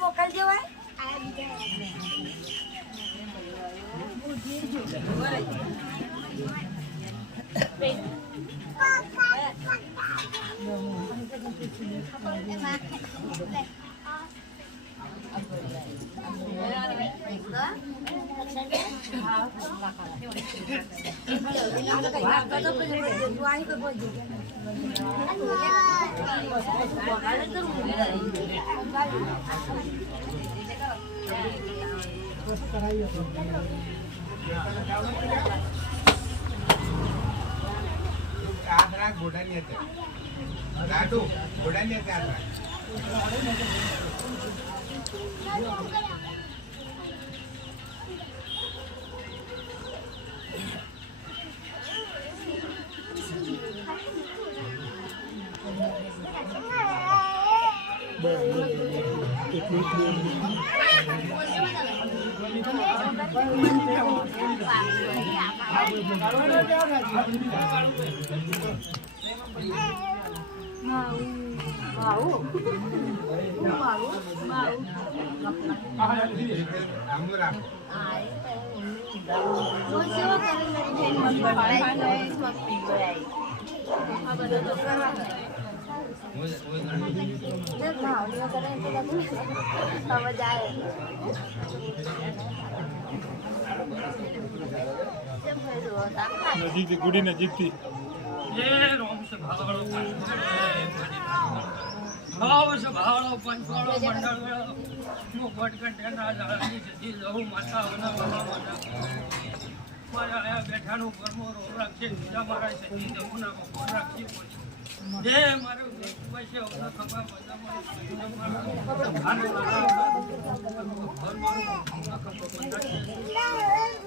મોકલી દેવાય लाडू घोड्याने नजीक थी गुड़ी नजीक थी भाव से भावो पंचवाड़ो मंडल मुकट कंटेना जानी जदी लहू माता वना वना वना मारा आया बैठा नु कर्मो रो रखे बीजा मारा सती जमुना को रखी बोली जे मारो वैसे ओना खबा बजा मारो घर मारो ओना खबा बजा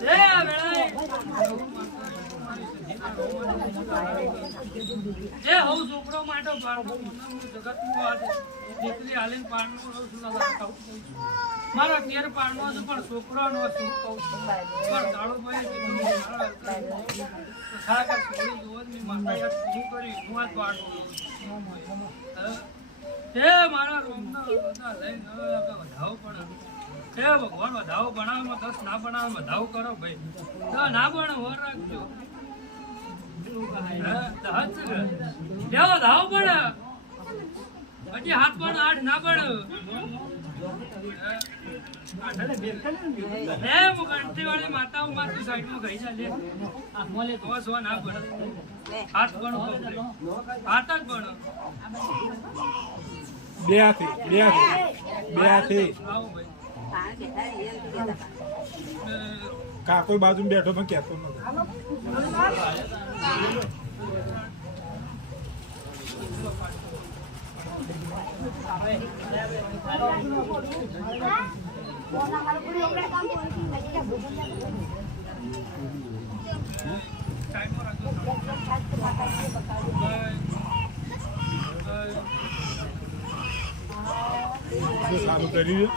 जे बेड़ाई जे हूँ छोकरो माटो बाळको जगत દીકરી હાલીને પાણનો મારા તેર પાણનો છે પણ છોકરાનો શું કહું છું પણ દાડો ભાઈ સારા છોડી જોવા ની માતા શું કરી હું આ પાડો તે મારા રોમના બધા લઈને વધાવ પણ હે ભગવાન વધાવ બનાવમાં 10 ના બનાવ વધાવ કરો ભાઈ તો ના બણ હોર રાખજો ધાવ પણ પછી હાથ પણ 8 ના પણ ગણતી વાળી માતાઓ માંથી સાઈડ માં ગઈ જાય મોલે તો ના પણ હાથ પણ હાથ જ પણ બે હાથી કાકો બાજુ બેઠો પણ કહેતો નથી સારું કર્યું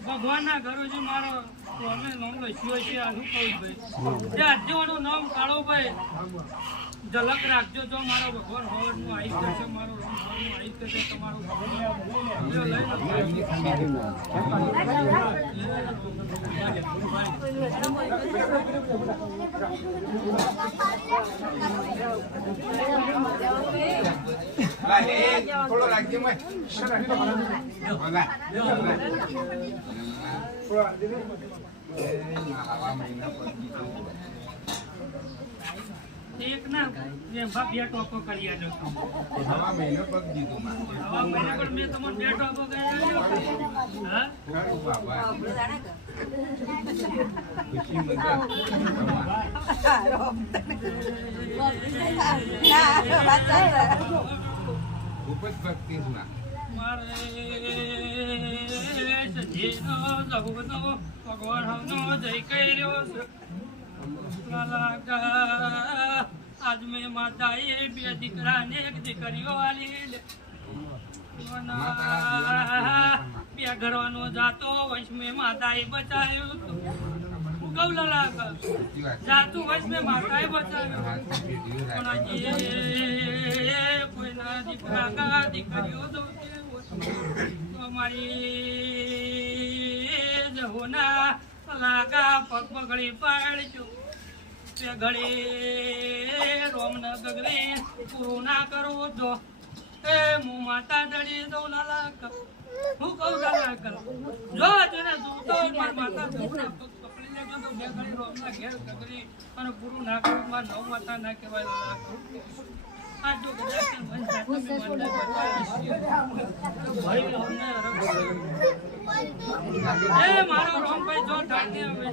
ભગવાન ના ઘરોજી મારો અમે નામ લખ્યો છે આ શું કહું ભાઈ આજનું નામ કાળો ભાઈ ઝલક રાખજો જો મારો ભગવાન હોવર નું આવી કરશે મારો આવી કરશે તમારું થોડો રાખજે મેં એક ના બે ટોપો કરી આજો હવા મહિનો પગ દીધું હવા મહિના પણ મેં તમને બે ટોપો કરી આજો હા બાબા ખુશી મજા ખૂબ જ ભક્તિમાં. મારે સજીનો લહુનો ભગવાનનો જય કર્યો છે. લાલા આજ મેં માતાએ 2 દીકરા ને 1 દીકરીઓ આલી. 2 ઘરવાનો જાતો વંશ મેં માતાએ બચાવ્યો. હું કહું લાલા જાતું વંશ મેં માતાએ બચાવ્યો. પણ હજી કોઈના દીકરા દીકરીઓ તો મારી જહોના લાગા પગ પગડી પાડજો. તે ઘડી રોમન ગગરી પૂરું ના કરું જો એ હું માતા દડી દઉં લાલા હું કહું લાલા કર જો તને જોતો માર માતા પકડી લેજો તો 2 ઘડી રોમના ઘેર ગગરી અને પૂરું ના કરું માર નવ માતા ના કહેવાય લાલા કરું. આ જો કદાચ એ મારો રોમભાઈ જો ઠાકે હવે